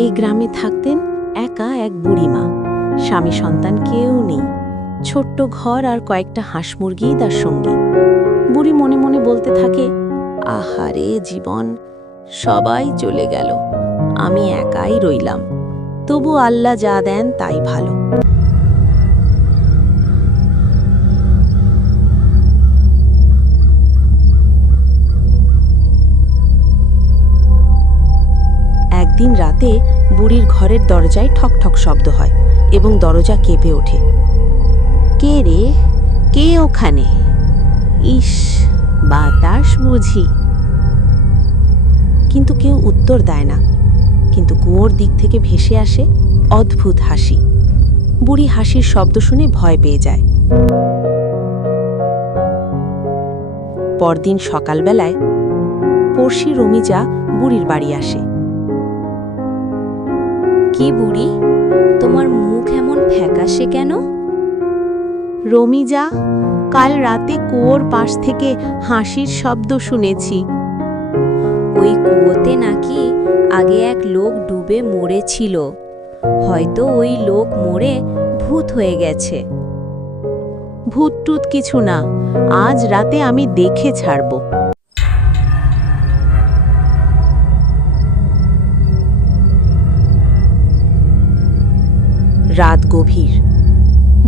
এই গ্রামে থাকতেন একা এক বুড়িমা। স্বামী সন্তান কেউ নেই, ছোট্ট ঘর আর কয়েকটা হাঁস মুরগিই তার সঙ্গী। বুড়ি মনে মনে বলতে থাকে, আহারে জীবন, সবাই চলে গেল, আমি একাই রইলাম। তবু আল্লাহ যা দেন তাই ভালো। একদিন রাতে বুড়ির ঘরের দরজায় ঠক ঠক শব্দ হয় এবং দরজা কেঁপে ওঠে। কে রে, কে ওখানে? ইস, বাতাস বুঝি। কিন্তু কেউ উত্তর দেয় না। কিন্তু কুয়োর দিক থেকে ভেসে আসে অদ্ভুত হাসি। বুড়ি হাসির শব্দ শুনে ভয় পেয়ে যায়। পরদিন সকালবেলায় পড়শি রমিজা বুড়ির বাড়ি আসে। কি বুড়ি, তোমার মুখ এমন ফ্যাকাশে কেন? রমিজা, কাল রাতে কুয়োর পাশ থেকে হাসির শব্দ শুনেছি। ওই কুয়োতে নাকি আগে এক লোক ডুবে মরেছিল। হয়তো ওই লোক মরে ভূত হয়ে গেছে। ভূত টুত কিছু না, আজ রাতে আমি দেখে ছাড়ব। রাত গভীর।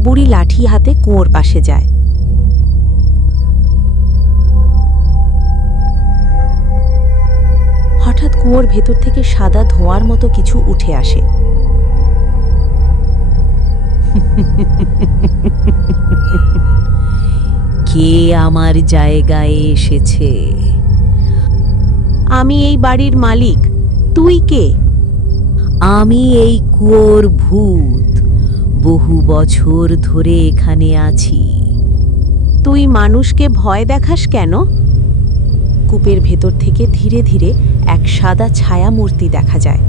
বুড়ি লাঠি হাতে কুয়োর পাশে যায়। হঠাৎ কুয়োর ভেতর থেকে সাদা ধোঁয়ার মতো কিছু উঠে আসে। কে আমার জায়গায় এসেছে? আমি এই বাড়ির মালিক, তুই কে? আমি এই কুয়োর ভূত, বহু বছর ধরে এখানে আছি। তুই মানুষকে ভয় দেখাস কেন? কূপের ভেতর থেকে ধীরে ধীরে এক সাদা ছায়া মূর্তি দেখা যায়।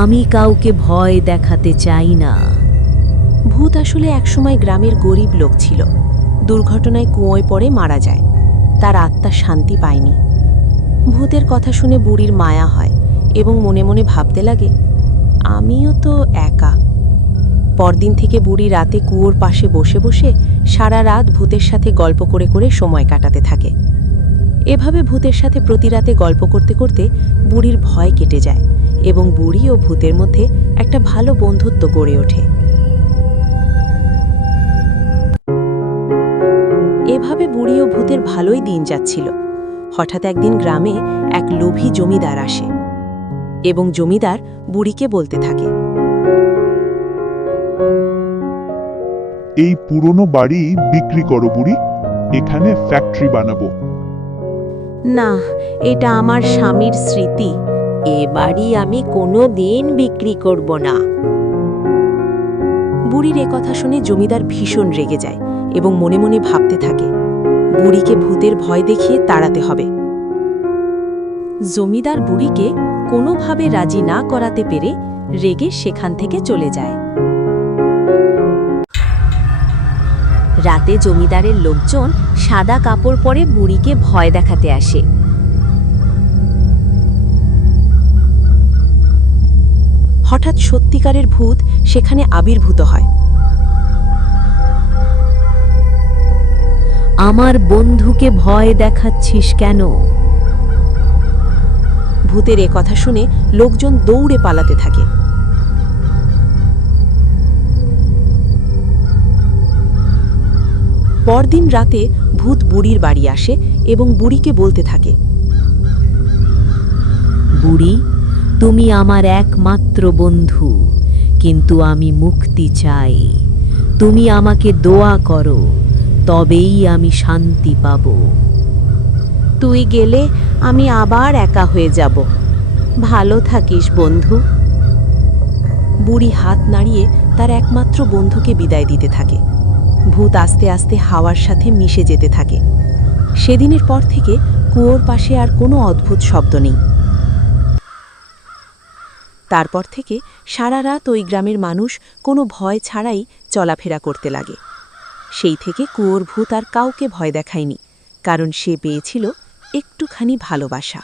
আমি কাউকে ভয় দেখাতে চাই না। ভূত আসলে একসময় গ্রামের গরিব লোক ছিল। দুর্ঘটনায় কুয়োয় পড়ে মারা যায়। তার আত্মা শান্তি পায়নি। ভূতের কথা শুনে বুড়ির মায়া হয় এবং মনে মনে ভাবতে লাগে, আমিও তো একা। পরদিন থেকে বুড়ি রাতে কুয়োর পাশে বসে বসে সারা রাত ভূতের সাথে গল্প করে করে সময় কাটাতে থাকে। এভাবে ভূতের সাথে প্রতি রাতে গল্প করতে করতে বুড়ির ভয় কেটে যায় এবং বুড়ি ও ভূতের মধ্যে একটা ভালো বন্ধুত্ব গড়ে ওঠে। এভাবে বুড়ি ও ভূতের ভালোই দিন যাচ্ছিল। হঠাৎ একদিন গ্রামে এক লোভী জমিদার আসে এবং জমিদার বুড়িকে বলতে থাকে, এই পুরনো বাড়ি বিক্রি করো বুড়ি, এখানে ফ্যাক্টরি বানাবো। না, এটা আমার স্বামীর স্মৃতি, এ বাড়ি আমি কোনো দিন বিক্রি করব না। বুড়ির কথা শুনে জমিদার ভীষণ রেগে যায় এবং মনে মনে ভাবতে থাকে, বুড়িকে ভূতের ভয় দেখিয়ে তাড়াতে হবে। জমিদার বুড়িকে কোনোভাবে রাজি না করাতে পেরে রেগে সেখান থেকে চলে যায়। রাতে জমিদারের লোকজন সাদা কাপড় পরে বুড়িকে ভয় দেখাতে আসে। হঠাৎ সত্যিকারের ভূত সেখানে আবির্ভূত হয়। আমার বন্ধুকে ভয় দেখাচ্ছিস কেন? ভূতের কথা শুনে লোকজন দৌড়ে পালাতে থাকে। পরদিন রাতে ভূত বুড়ির বাড়ি আসে এবং বুড়িকে বলতে থাকে, বুড়ি, তুমি আমার একমাত্র বন্ধু, কিন্তু আমি মুক্তি চাই। তুমি আমাকে দোয়া করো, তবেই আমি শান্তি পাব। তুই গেলে আমি আবার একা হয়ে যাব। ভালো থাকিস বন্ধু। বুড়ি হাত নাড়িয়ে তার একমাত্র বন্ধুকে বিদায় দিতে থাকে। ভূত আস্তে আস্তে হাওয়ার সাথে মিশে যেতে থাকে। সেদিনের পর থেকে কুয়োর পাশে আর কোনো অদ্ভুত শব্দ নেই। তারপর থেকে সারা রাত ওই গ্রামের মানুষ কোনো ভয় ছাড়াই চলাফেরা করতে লাগে। সেই থেকে কুয়োর ভূত আর কাউকে ভয় দেখায়নি, কারণ সে পেয়েছিল একটুখানি ভালোবাসা।